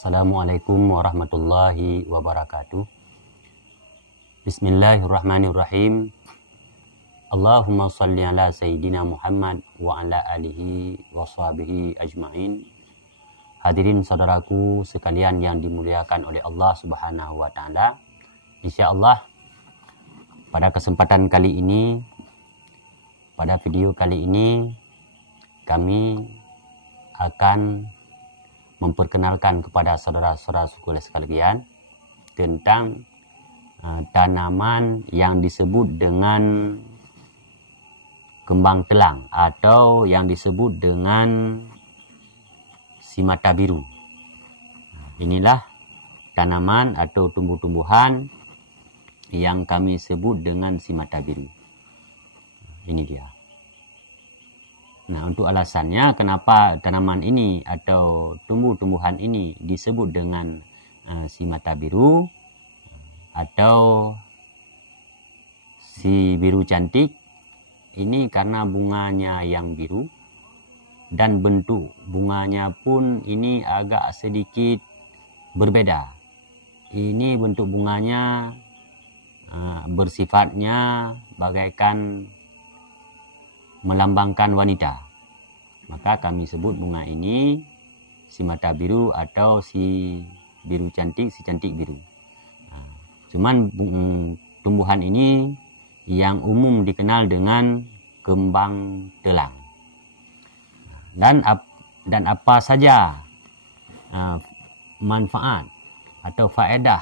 Assalamualaikum warahmatullahi wabarakatuh. Bismillahirrahmanirrahim. Allahumma salli ala Sayyidina Muhammad wa ala alihi wa sahbihi ajma'in. Hadirin saudaraku sekalian yang dimuliakan oleh Allah Subhanahu wa taala. InsyaAllah pada kesempatan kali ini, pada video kali ini, kami akan memperkenalkan kepada saudara-saudara sekalian tentang tanaman yang disebut dengan kembang telang atau yang disebut dengan si mata biru. Inilah tanaman atau tumbuh-tumbuhan yang kami sebut dengan si mata biru. Ini dia. Nah, untuk alasannya kenapa tanaman ini atau tumbuh-tumbuhan ini disebut dengan si mata biru atau si biru cantik, ini karena bunganya yang biru dan bentuk bunganya pun ini agak sedikit berbeda. Ini bentuk bunganya bersifatnya bagaikan melambangkan wanita. Maka kami sebut bunga ini si mata biru atau si biru cantik, si cantik biru. Cuman tumbuhan ini yang umum dikenal dengan kembang telang. Dan apa saja manfaat atau faedah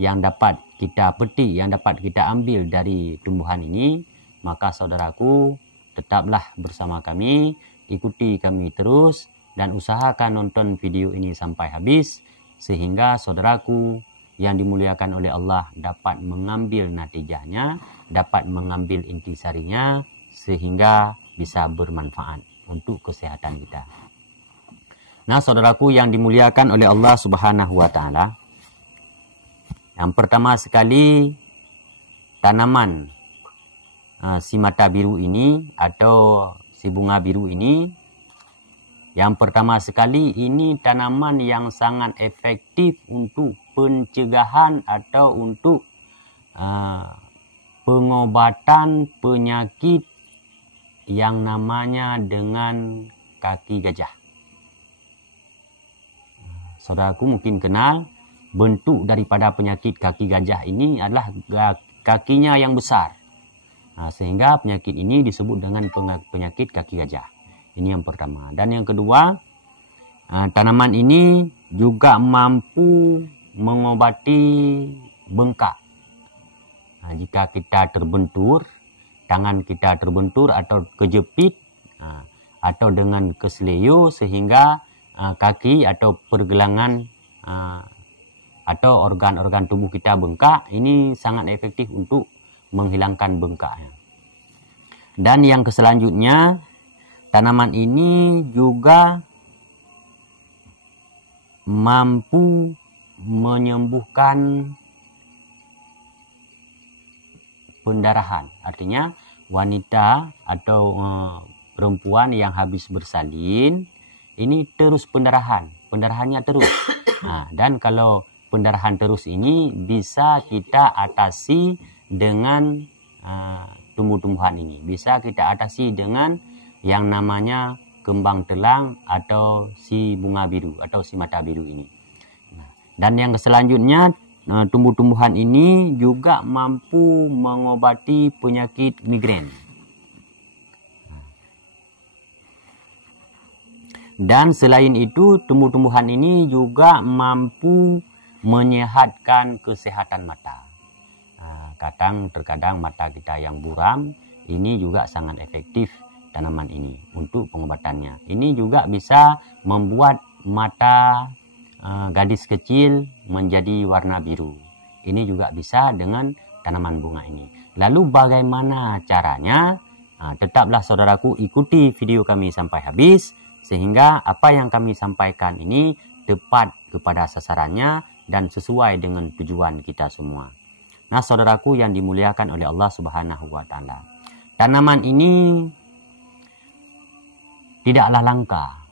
yang dapat kita petik, yang dapat kita ambil dari tumbuhan ini, maka saudaraku tetaplah bersama kami, ikuti kami terus dan usahakan nonton video ini sampai habis sehingga saudaraku yang dimuliakan oleh Allah dapat mengambil natijahnya, dapat mengambil intisarinya sehingga bisa bermanfaat untuk kesehatan kita. Nah, saudaraku yang dimuliakan oleh Allah Subhanahu wa taala, yang pertama sekali tanaman si mata biru ini atau si bunga biru ini, yang pertama sekali ini tanaman yang sangat efektif untuk pencegahan atau untuk pengobatan penyakit yang namanya dengan kaki gajah. Saudaraku mungkin kenal bentuk daripada penyakit kaki gajah ini adalah kakinya yang besar. Sehingga penyakit ini disebut dengan penyakit kaki gajah. Ini yang pertama. Dan yang kedua, tanaman ini juga mampu mengobati bengkak. Jika kita terbentur, tangan kita terbentur atau kejepit atau dengan keseleo sehingga kaki atau pergelangan atau organ-organ tubuh kita bengkak, ini sangat efektif untuk menghilangkan bengkaknya. Dan yang selanjutnya, tanaman ini juga mampu menyembuhkan pendarahan. Artinya wanita atau perempuan yang habis bersalin ini terus pendarahannya terus. Dan kalau pendarahan terus ini bisa kita atasi dengan tumbuh-tumbuhan ini. Bisa kita atasi dengan yang namanya kembang telang atau si bunga biru atau si mata biru ini. Dan yang selanjutnya, tumbuh-tumbuhan ini juga mampu mengobati penyakit migrain. Dan selain itu, tumbuh-tumbuhan ini juga mampu menyehatkan kesehatan mata. Terkadang mata kita yang buram, ini juga sangat efektif tanaman ini untuk pengobatannya. Ini juga bisa membuat mata gadis kecil menjadi warna biru. Ini juga bisa dengan tanaman bunga ini. Lalu bagaimana caranya? Tetaplah saudaraku ikuti video kami sampai habis sehingga apa yang kami sampaikan ini tepat kepada sasarannya dan sesuai dengan tujuan kita semua. Nah, saudaraku yang dimuliakan oleh Allah Subhanahu wa taala, tanaman ini tidaklah langka.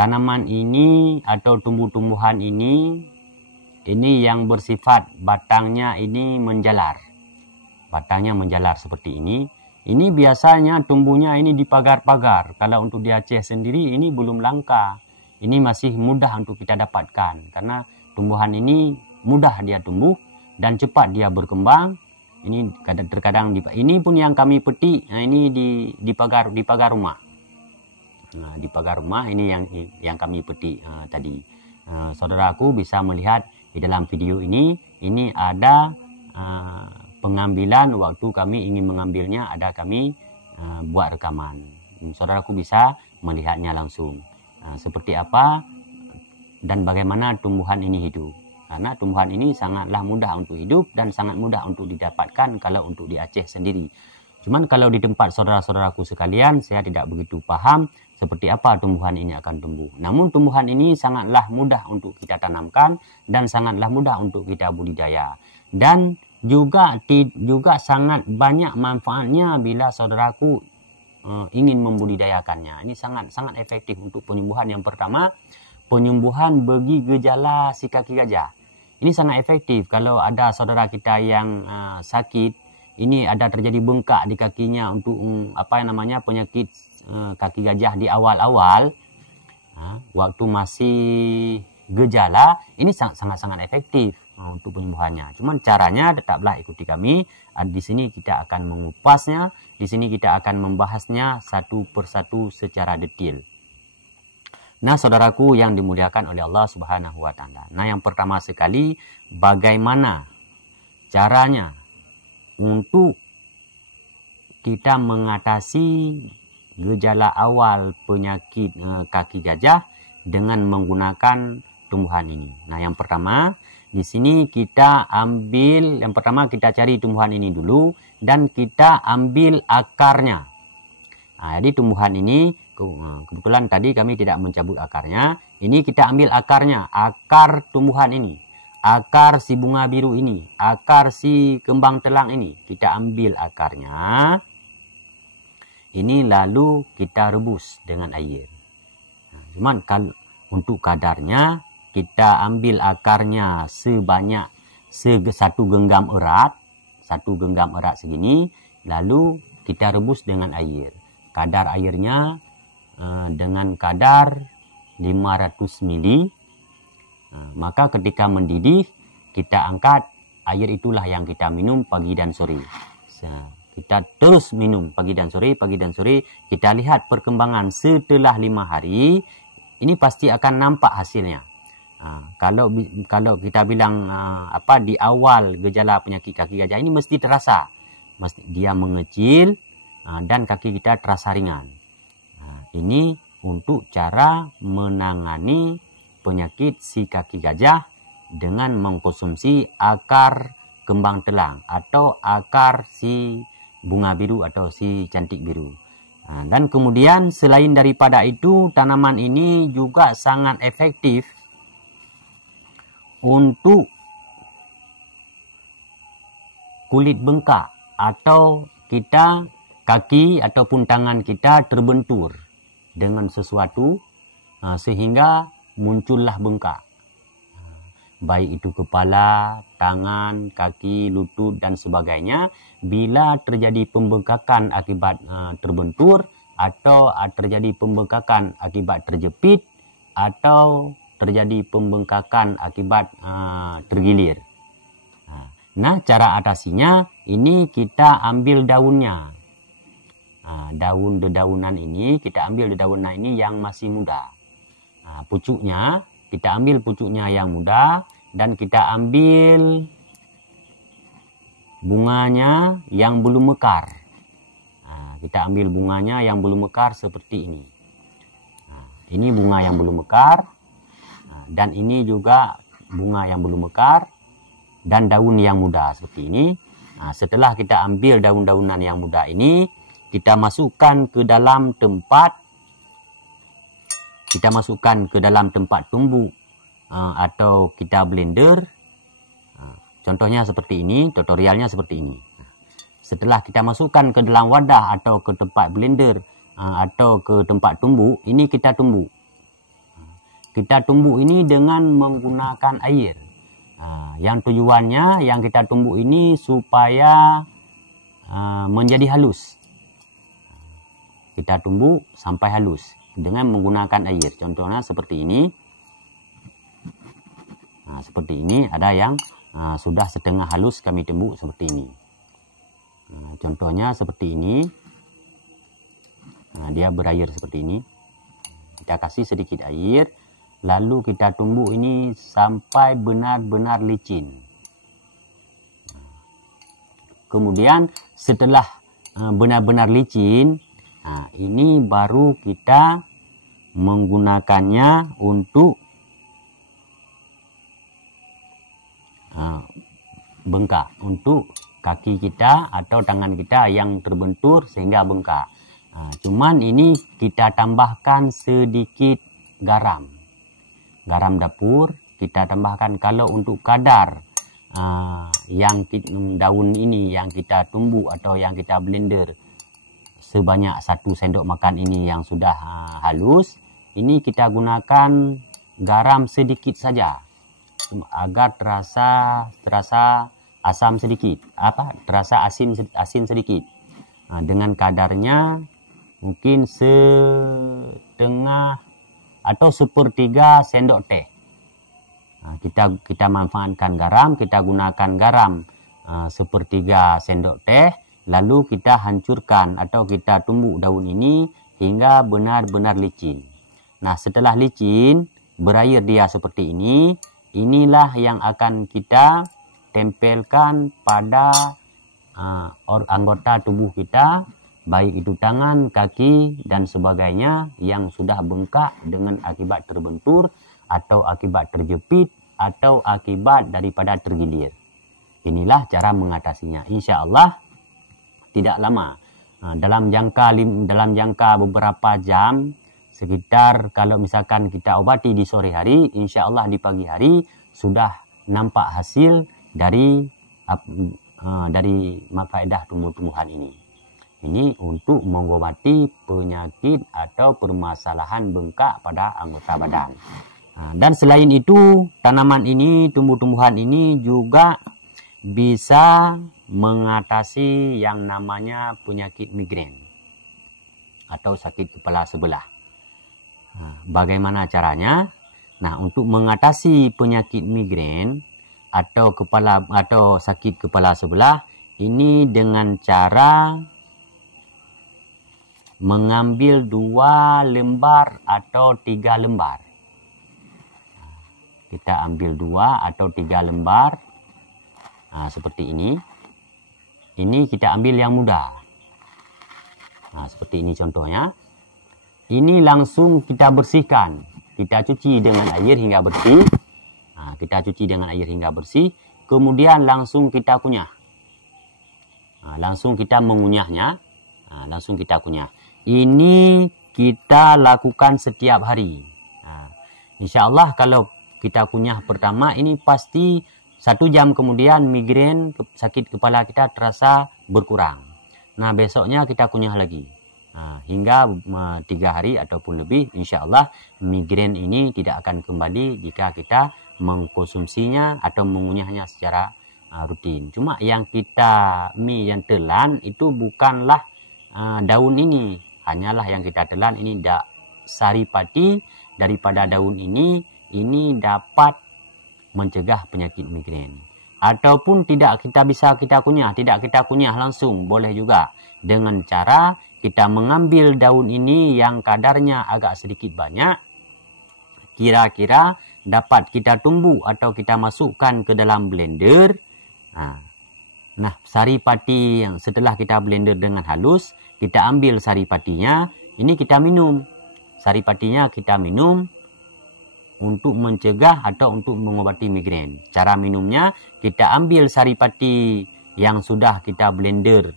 tanaman ini atau tumbuh-tumbuhan ini yang bersifat batangnya ini menjalar. Batangnya menjalar seperti ini. Ini biasanya tumbuhnya ini di pagar-pagar. Kalau untuk di Aceh sendiri ini belum langka. Ini masih mudah untuk kita dapatkan. Karena tumbuhan ini mudah dia tumbuh dan cepat dia berkembang. Ini terkadang ini pun yang kami petik. Nah, ini di pagar rumah. Nah, di pagar rumah ini yang kami petik tadi. Saudaraku bisa melihat di dalam video ini ada pengambilan waktu kami ingin mengambilnya, ada kami buat rekaman. Saudaraku bisa melihatnya langsung. Seperti apa dan bagaimana tumbuhan ini hidup. Karena tumbuhan ini sangatlah mudah untuk hidup dan sangat mudah untuk didapatkan kalau untuk di Aceh sendiri. Cuman kalau di tempat saudara-saudaraku sekalian, saya tidak begitu paham seperti apa tumbuhan ini akan tumbuh. Namun tumbuhan ini sangatlah mudah untuk kita tanamkan dan sangatlah mudah untuk kita budidaya. Dan juga sangat banyak manfaatnya bila saudaraku ingin membudidayakannya. Ini sangat efektif untuk penyembuhan. Yang pertama, penyembuhan bagi gejala si kaki gajah. Ini sangat efektif kalau ada saudara kita yang sakit. Ini ada terjadi bengkak di kakinya untuk penyakit kaki gajah di awal-awal. Waktu masih gejala, ini sangat-sangat efektif untuk penyembuhannya. Cuman caranya tetaplah ikuti kami. Di sini kita akan mengupasnya. Di sini kita akan membahasnya satu persatu secara detail. Nah, saudaraku yang dimuliakan oleh Allah Subhanahu wa Ta'ala. Nah, yang pertama sekali, bagaimana caranya untuk kita mengatasi gejala awal penyakit kaki gajah dengan menggunakan tumbuhan ini. Nah, yang pertama di sini kita cari tumbuhan ini dulu dan kita ambil akarnya. Nah, jadi tumbuhan ini kebetulan tadi kami tidak mencabut akarnya. Ini kita ambil akarnya, akar tumbuhan ini. Akar si bunga biru ini, akar si kembang telang ini, kita ambil akarnya. Ini lalu kita rebus dengan air. Cuman kalau untuk kadarnya kita ambil akarnya sebanyak satu genggam erat segini, lalu kita rebus dengan air. Kadar airnya dengan kadar 500 ml. Maka ketika mendidih, kita angkat air itulah yang kita minum pagi dan sore. Kita terus minum pagi dan sore. Kita lihat perkembangan setelah 5 hari. Ini pasti akan nampak hasilnya. Kalau kita bilang di awal gejala penyakit kaki gajah ini mesti terasa. Dia mengecil dan kaki kita terasa ringan. Ini untuk cara menangani penyakit si kaki gajah dengan mengkonsumsi akar kembang telang atau akar si bunga biru atau si cantik biru. Dan kemudian selain daripada itu, tanaman ini juga sangat efektif untuk kulit bengkak atau kita kaki ataupun tangan kita terbentur dengan sesuatu sehingga muncullah bengkak. Baik itu kepala, tangan, kaki, lutut dan sebagainya. Bila terjadi pembengkakan akibat terbentur atau terjadi pembengkakan akibat terjepit atau terjadi pembengkakan akibat tergilir. Nah, cara atasinya ini kita ambil daunnya. Daun dedaunan ini kita ambil dedaunan ini yang masih muda. Pucuknya kita ambil pucuknya yang muda dan kita ambil bunganya yang belum mekar. Kita ambil bunganya yang belum mekar seperti ini. Ini bunga yang belum mekar dan ini juga bunga yang belum mekar dan daun yang muda seperti ini. Setelah kita ambil daun-daunan yang muda ini, kita masukkan ke dalam tempat tumbuk atau kita blender. Contohnya seperti ini, tutorialnya seperti ini. Setelah kita masukkan ke dalam wadah atau ke tempat blender atau ke tempat tumbuk, ini kita tumbuk. kita tumbuk ini dengan menggunakan air. Yang tujuannya yang kita tumbuk ini supaya menjadi halus. Kita tumbuk sampai halus dengan menggunakan air. Contohnya seperti ini. Seperti ini, ada yang sudah setengah halus kami tumbuk seperti ini. Contohnya seperti ini. Dia berair seperti ini. Kita kasih sedikit air, lalu kita tumbuk ini sampai benar-benar licin. Kemudian setelah benar-benar licin, ini baru kita menggunakannya untuk bengkak, untuk kaki kita atau tangan kita yang terbentur sehingga bengkak. Cuman ini kita tambahkan sedikit garam dapur. Kita tambahkan, kalau untuk kadar yang daun ini yang kita tumbuk atau yang kita blender sebanyak 1 sendok makan ini yang sudah halus, ini kita gunakan garam sedikit saja agar terasa asam sedikit, terasa asin sedikit. Dengan kadarnya mungkin setengah atau 1/3 sendok teh. Kita manfaatkan garam, kita gunakan garam 1/3 sendok teh, lalu kita hancurkan atau kita tumbuk daun ini hingga benar-benar licin. Nah, setelah licin, berair dia seperti ini. Inilah yang akan kita tempelkan pada anggota tubuh kita, baik itu tangan, kaki, dan sebagainya yang sudah bengkak dengan akibat terbentur atau akibat terjepit atau akibat daripada tergilir. Inilah cara mengatasinya. Insya Allah tidak lama. Dalam jangka beberapa jam, sekitar kalau misalkan kita obati di sore hari, insya Allah di pagi hari sudah nampak hasil dari faedah tumbuh-tumbuhan ini. Ini untuk mengobati penyakit atau permasalahan bengkak pada anggota badan. Dan selain itu, tanaman ini, tumbuh-tumbuhan ini juga bisa mengatasi yang namanya penyakit migrain atau sakit kepala sebelah. Bagaimana caranya? Nah, untuk mengatasi penyakit migrain atau sakit kepala sebelah ini dengan cara mengambil 2 lembar atau 3 lembar. Kita ambil 2 atau 3 lembar seperti ini. Ini kita ambil yang muda. Seperti ini contohnya. Ini langsung kita bersihkan. Kita cuci dengan air hingga bersih. Kita cuci dengan air hingga bersih. Kemudian langsung kita kunyah. Langsung kita mengunyahnya. Langsung kita kunyah. Ini kita lakukan setiap hari. Insya Allah kalau kita kunyah pertama, ini pasti 1 jam kemudian migrain, sakit kepala kita terasa berkurang. Nah, besoknya kita kunyah lagi. Hingga 3 hari ataupun lebih, insya Allah migrain ini tidak akan kembali jika kita mengkonsumsinya atau mengunyahnya secara rutin. Cuma yang kita yang telan itu bukanlah daun ini, hanyalah yang kita telan ini saripati daripada daun ini dapat mencegah penyakit migrain. Ataupun tidak kita kunyah langsung, boleh juga dengan cara kita mengambil daun ini yang kadarnya agak sedikit banyak, kira-kira dapat kita tumbuk atau kita masukkan ke dalam blender. Nah, saripati yang setelah kita blender dengan halus, kita ambil saripatinya, ini kita minum. Saripatinya kita minum untuk mencegah atau untuk mengobati migrain. Cara minumnya, kita ambil saripati yang sudah kita blender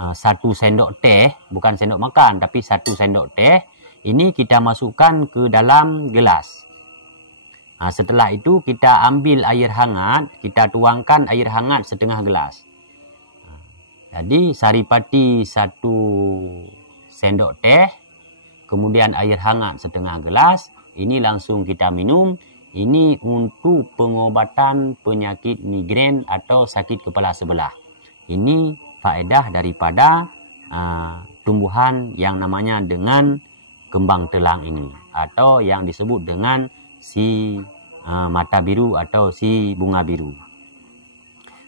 1 sendok teh, bukan sendok makan, tapi 1 sendok teh. Ini kita masukkan ke dalam gelas. Setelah itu kita ambil air hangat, kita tuangkan air hangat setengah gelas. Jadi saripati 1 sendok teh, kemudian air hangat setengah gelas, ini langsung kita minum. Ini untuk pengobatan penyakit migrain atau sakit kepala sebelah. Ini faedah daripada tumbuhan yang namanya dengan kembang telang ini, atau yang disebut dengan si mata biru atau si bunga biru.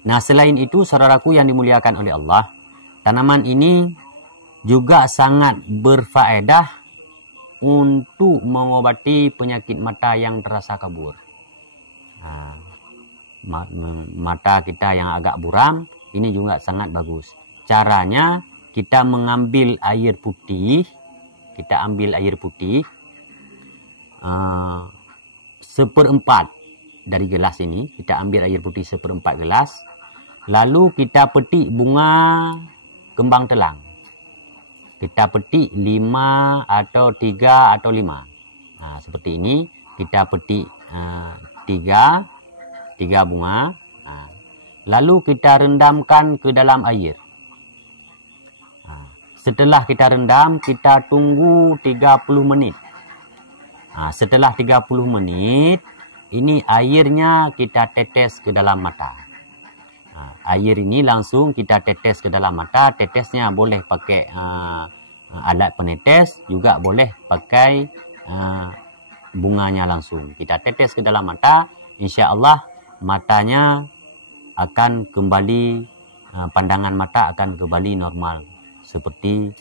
Nah, selain itu, saudaraku yang dimuliakan oleh Allah, tanaman ini juga sangat berfaedah untuk mengobati penyakit mata yang terasa kabur. Mata kita yang agak buram, ini juga sangat bagus. Caranya, kita mengambil air putih. Kita ambil air putih 1/4 dari gelas ini. Kita ambil air putih 1/4 gelas. Lalu kita petik bunga kembang telang. Kita petik 5 atau 3 atau 5. Seperti ini. Kita petik 3 bunga. Lalu kita rendamkan ke dalam air. Setelah kita rendam, kita tunggu 30 menit. Setelah 30 menit, ini airnya kita tetes ke dalam mata. Air ini langsung kita tetes ke dalam mata. Tetesnya boleh pakai alat penetes, juga boleh pakai bunganya langsung. Kita tetes ke dalam mata, insya Allah matanya akan kembali, pandangan mata akan kembali normal seperti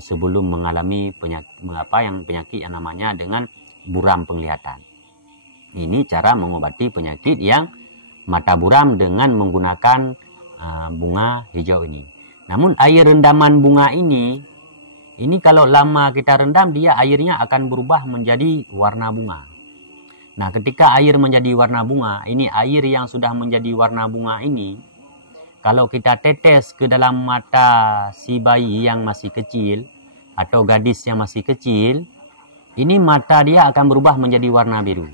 sebelum mengalami penyakit yang namanya dengan buram penglihatan. Ini cara mengobati penyakit yang mata buram dengan menggunakan bunga hijau ini. Namun air rendaman bunga ini kalau lama kita rendam, dia airnya akan berubah menjadi warna bunga. Nah, ketika air menjadi warna bunga, ini air yang sudah menjadi warna bunga ini, kalau kita tetes ke dalam mata si bayi yang masih kecil atau gadis yang masih kecil, ini mata dia akan berubah menjadi warna biru.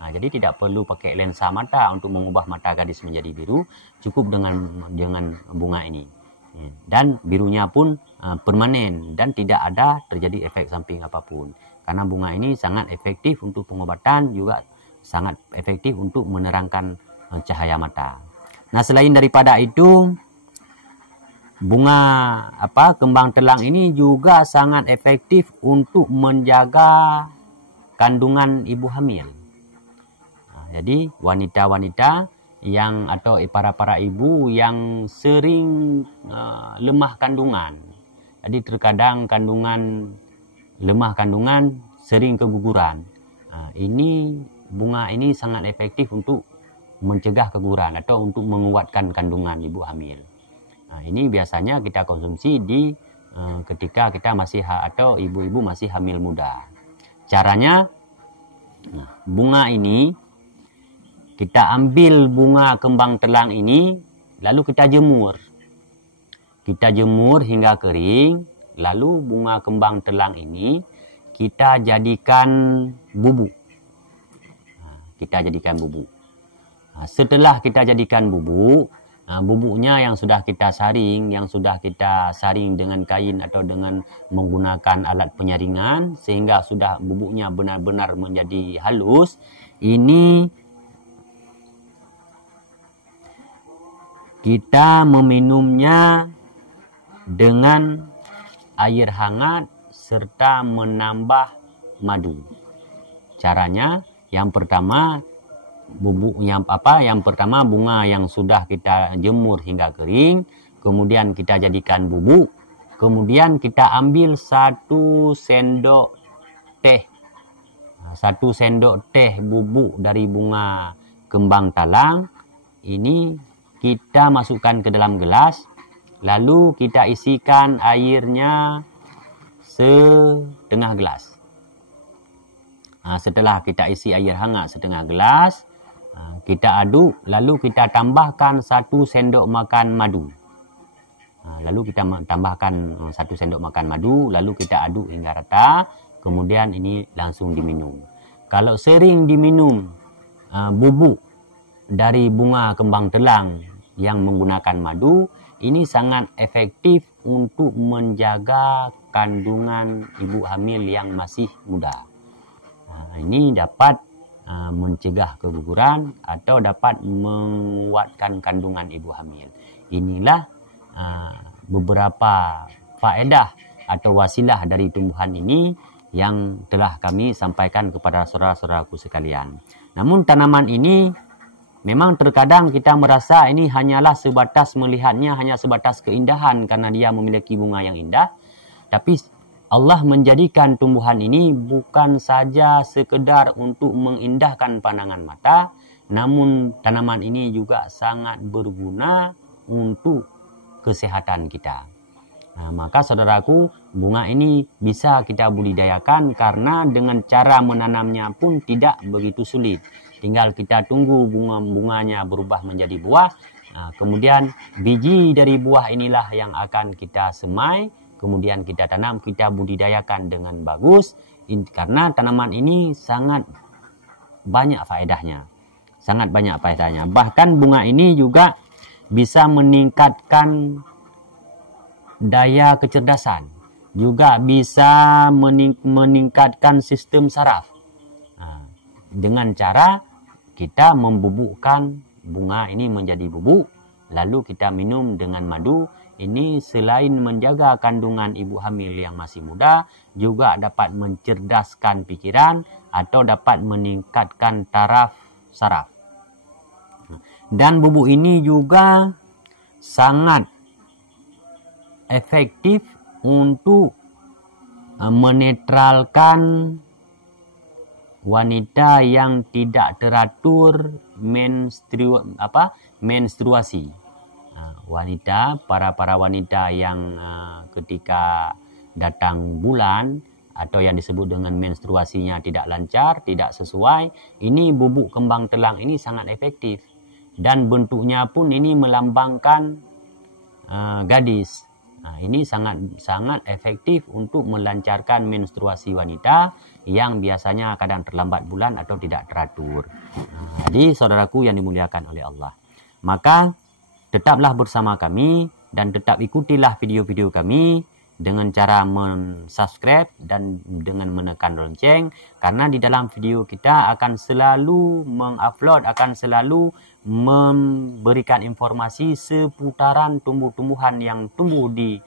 Jadi tidak perlu pakai lensa mata untuk mengubah mata gadis menjadi biru, cukup dengan bunga ini. Dan birunya pun permanen dan tidak ada terjadi efek samping apapun. Karena bunga ini sangat efektif untuk pengobatan, juga sangat efektif untuk menerangkan cahaya mata. Nah, selain daripada itu, bunga kembang telang ini juga sangat efektif untuk menjaga kandungan ibu hamil. Jadi wanita-wanita yang atau para ibu yang sering lemah kandungan. Jadi terkadang lemah kandungan sering keguguran. Ini bunga ini sangat efektif untuk mencegah keguguran atau untuk menguatkan kandungan ibu hamil. Ini biasanya kita konsumsi ketika kita masih atau ibu-ibu masih hamil muda. Caranya, bunga ini kita ambil bunga kembang telang ini, lalu kita jemur. Kita jemur hingga kering, lalu bunga kembang telang ini kita jadikan bubuk. Kita jadikan bubuk. Setelah kita jadikan bubuk, bubuknya yang sudah kita saring, dengan kain atau dengan menggunakan alat penyaringan, sehingga sudah bubuknya benar-benar menjadi halus, ini kita meminumnya dengan air hangat serta menambah madu. Caranya, yang pertama bunga yang sudah kita jemur hingga kering, kemudian kita jadikan bubuk, kemudian kita ambil 1 sendok teh bubuk dari bunga kembang telang. Ini kita masukkan ke dalam gelas, lalu kita isikan airnya setengah gelas. Setelah kita isi air hangat setengah gelas, kita aduk, lalu kita tambahkan 1 sendok makan madu. Lalu kita tambahkan 1 sendok makan madu, lalu kita aduk hingga rata, kemudian ini langsung diminum. Kalau sering diminum bubuk dari bunga kembang telang yang menggunakan madu, ini sangat efektif untuk menjaga kandungan ibu hamil yang masih muda. Ini dapat mencegah keguguran atau dapat menguatkan kandungan ibu hamil. Inilah beberapa faedah atau wasilah dari tumbuhan ini yang telah kami sampaikan kepada saudara-saudaraku sekalian. Namun tanaman ini memang terkadang kita merasa ini hanyalah sebatas melihatnya, hanya sebatas keindahan karena dia memiliki bunga yang indah. Tapi Allah menjadikan tumbuhan ini bukan saja sekedar untuk mengindahkan pandangan mata, namun tanaman ini juga sangat berguna untuk kesehatan kita. Maka saudaraku, bunga ini bisa kita budidayakan karena dengan cara menanamnya pun tidak begitu sulit. Tinggal kita tunggu bunga-bunganya berubah menjadi buah. Kemudian biji dari buah inilah yang akan kita semai. Kemudian kita tanam, kita budidayakan dengan bagus. Karena tanaman ini sangat banyak faedahnya. Sangat banyak faedahnya. Bahkan bunga ini juga bisa meningkatkan daya kecerdasan. Juga bisa meningkatkan sistem saraf. Dengan cara kita membubukkan bunga ini menjadi bubuk. Lalu kita minum dengan madu. Ini selain menjaga kandungan ibu hamil yang masih muda, juga dapat mencerdaskan pikiran atau dapat meningkatkan taraf saraf. Dan bubuk ini juga sangat efektif untuk menetralkan wanita yang tidak teratur menstruasi. Para wanita yang ketika datang bulan atau yang disebut dengan menstruasinya tidak lancar, tidak sesuai, ini bubuk kembang telang ini sangat efektif. Dan bentuknya pun ini melambangkan gadis. Ini sangat efektif untuk melancarkan menstruasi wanita yang biasanya kadang terlambat bulan atau tidak teratur. Jadi saudaraku yang dimuliakan oleh Allah, maka tetaplah bersama kami dan tetap ikutilah video-video kami dengan cara subscribe dan dengan menekan lonceng, karena di dalam video kita akan selalu mengupload, akan selalu memberikan informasi seputaran tumbuh-tumbuhan yang tumbuh di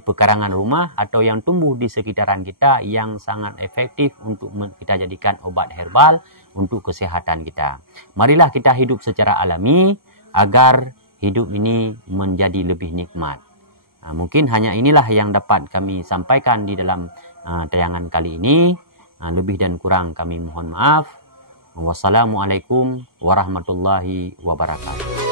pekarangan rumah atau yang tumbuh di sekitaran kita yang sangat efektif untuk kita jadikan obat herbal untuk kesehatan kita. Marilah kita hidup secara alami agar hidup ini menjadi lebih nikmat. Mungkin hanya inilah yang dapat kami sampaikan di dalam tayangan kali ini. Lebih dan kurang kami mohon maaf. Wassalamualaikum warahmatullahi wabarakatuh.